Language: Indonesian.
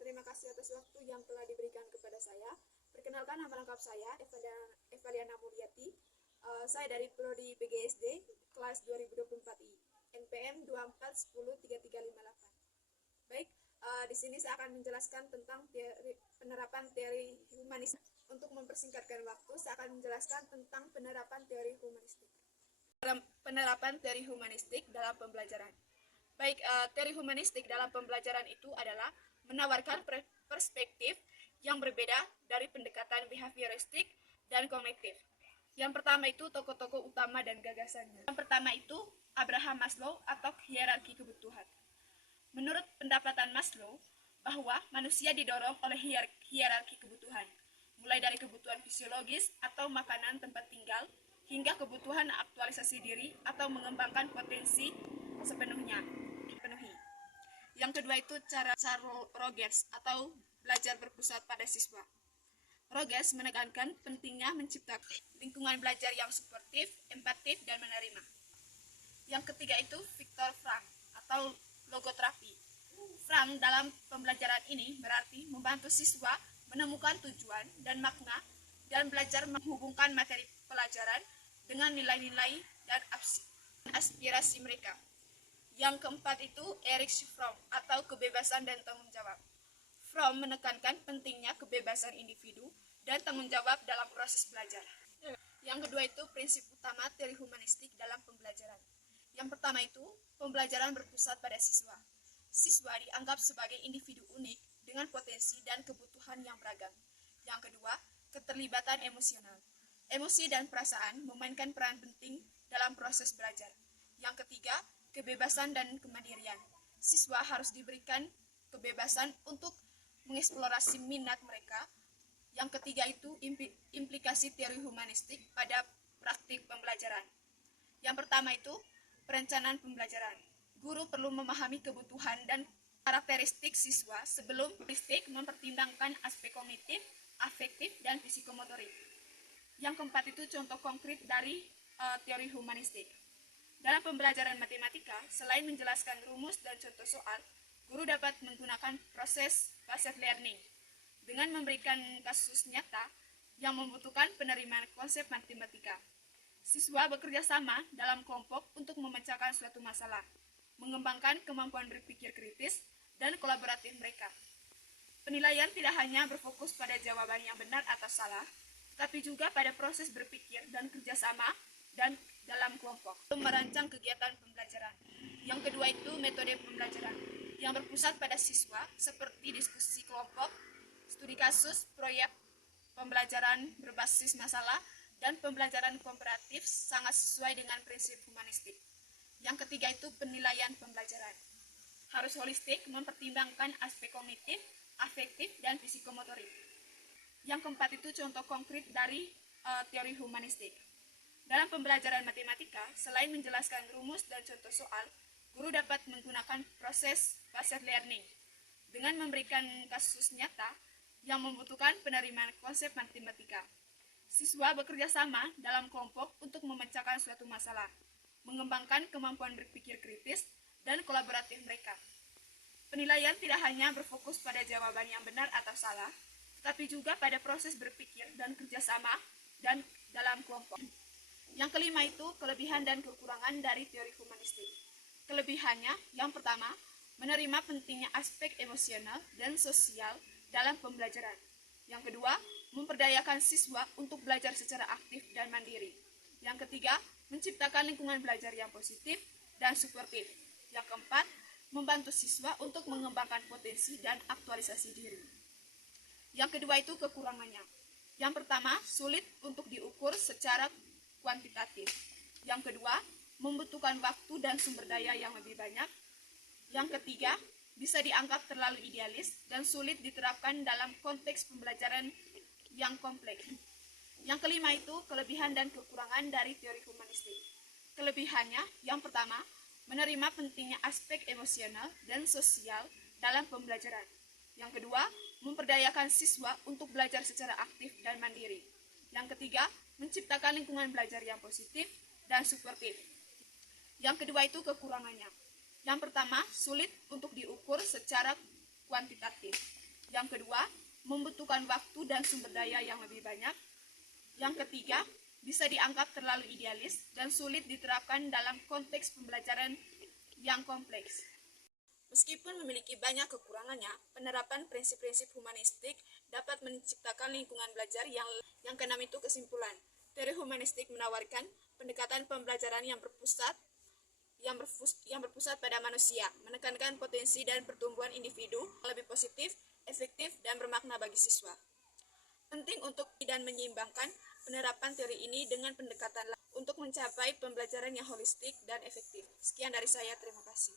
terima kasih atas waktu yang telah diberikan kepada saya. Perkenalkan, nama lengkap saya Evaliana Mulyati. Saya dari Prodi PGSD kelas 2024I, NPM 24103358. Baik, di sini saya akan menjelaskan tentang penerapan teori humanistik. Untuk mempersingkatkan waktu, saya akan menjelaskan tentang penerapan teori humanistik. Penerapan teori humanistik dalam pembelajaran. Baik, teori humanistik dalam pembelajaran itu adalah menawarkan perspektif yang berbeda dari pendekatan behavioristik dan kognitif. Yang pertama itu tokoh-tokoh utama dan gagasannya. Yang pertama itu Abraham Maslow atau hierarki kebutuhan. Menurut pendapatan Maslow, bahwa manusia didorong oleh hierarki kebutuhan, mulai dari kebutuhan fisiologis atau makanan tempat tinggal, hingga kebutuhan aktualisasi diri atau mengembangkan potensi sepenuhnya dipenuhi. Yang kedua itu cara Rogers atau belajar berpusat pada siswa. Rogers menekankan pentingnya menciptakan lingkungan belajar yang suportif, empatif, dan menerima. Yang ketiga itu Viktor Frankl atau logoterapi. Frankl dalam pembelajaran ini berarti membantu siswa menemukan tujuan dan makna dan belajar menghubungkan materi pelajaran dengan nilai-nilai dan aspirasi mereka. Yang keempat itu Erich Fromm atau kebebasan dan tanggung jawab. Fromm menekankan pentingnya kebebasan individu dan tanggung jawab dalam proses belajar. Yang kedua itu prinsip utama teori humanistik dalam pembelajaran. Yang pertama itu pembelajaran berpusat pada siswa. Siswa dianggap sebagai individu unik dengan potensi dan kebutuhan yang beragam. Yang kedua, keterlibatan emosional. Emosi dan perasaan memainkan peran penting dalam proses belajar. Yang ketiga, kebebasan dan kemandirian. Siswa harus diberikan kebebasan untuk mengeksplorasi minat mereka. Yang ketiga itu implikasi teori humanistik pada praktik pembelajaran. Yang pertama itu perencanaan pembelajaran. Guru perlu memahami kebutuhan dan karakteristik siswa sebelum mempertimbangkan aspek kognitif, afektif, dan psikomotorik. Yang keempat itu contoh konkret dari teori humanistik. Dalam pembelajaran matematika, selain menjelaskan rumus dan contoh soal, guru dapat menggunakan proses based learning dengan memberikan kasus nyata yang membutuhkan penerimaan konsep matematika. Siswa bekerja sama dalam kelompok untuk memecahkan suatu masalah, mengembangkan kemampuan berpikir kritis dan kolaboratif mereka. Penilaian tidak hanya berfokus pada jawaban yang benar atau salah, tapi juga pada proses berpikir dan kerjasama dan dalam kelompok. Merancang kegiatan pembelajaran. Yang kedua itu metode pembelajaran yang berpusat pada siswa seperti diskusi kelompok, studi kasus, proyek pembelajaran berbasis masalah, dan pembelajaran komparatif sangat sesuai dengan prinsip humanistik. Yang ketiga itu penilaian pembelajaran. Harus holistik, mempertimbangkan aspek kognitif, afektif, dan psikomotorik. Yang keempat itu contoh konkret dari teori humanistik. Dalam pembelajaran matematika, selain menjelaskan rumus dan contoh soal, guru dapat menggunakan proses based learning dengan memberikan kasus nyata yang membutuhkan penerimaan konsep matematika. Siswa bekerja sama dalam kelompok untuk memecahkan suatu masalah, mengembangkan kemampuan berpikir kritis dan kolaboratif mereka. Penilaian tidak hanya berfokus pada jawaban yang benar atau salah, tapi juga pada proses berpikir dan kerjasama dan dalam kelompok. Yang kelima itu kelebihan dan kekurangan dari teori humanistik. Kelebihannya, yang pertama, menerima pentingnya aspek emosional dan sosial dalam pembelajaran. Yang kedua, memperdayakan siswa untuk belajar secara aktif dan mandiri. Yang ketiga, menciptakan lingkungan belajar yang positif dan suportif. Yang keempat, membantu siswa untuk mengembangkan potensi dan aktualisasi diri. Yang kedua itu kekurangannya. Yang pertama, sulit untuk diukur secara kuantitatif. Yang kedua, membutuhkan waktu dan sumber daya yang lebih banyak. Yang ketiga, bisa dianggap terlalu idealis dan sulit diterapkan dalam konteks pembelajaran yang kompleks. Yang kelima itu kelebihan dan kekurangan dari teori humanistik. Kelebihannya, yang pertama, menerima pentingnya aspek emosional dan sosial dalam pembelajaran. Yang kedua, memperdayakan siswa untuk belajar secara aktif dan mandiri. Yang ketiga, menciptakan lingkungan belajar yang positif dan suportif. Yang kedua itu kekurangannya. Yang pertama, sulit untuk diukur secara kuantitatif. Yang kedua, membutuhkan waktu dan sumber daya yang lebih banyak. Yang ketiga, bisa dianggap terlalu idealis dan sulit diterapkan dalam konteks pembelajaran yang kompleks. Meskipun memiliki banyak kekurangannya, penerapan prinsip-prinsip humanistik dapat menciptakan lingkungan belajar yang keenam itu kesimpulan. Teori humanistik menawarkan pendekatan pembelajaran yang berpusat pada manusia, menekankan potensi dan pertumbuhan individu yang lebih positif, efektif, dan bermakna bagi siswa. Penting untuk dan menyeimbangkan penerapan teori ini dengan pendekatan untuk mencapai pembelajaran yang holistik dan efektif. Sekian dari saya, terima kasih.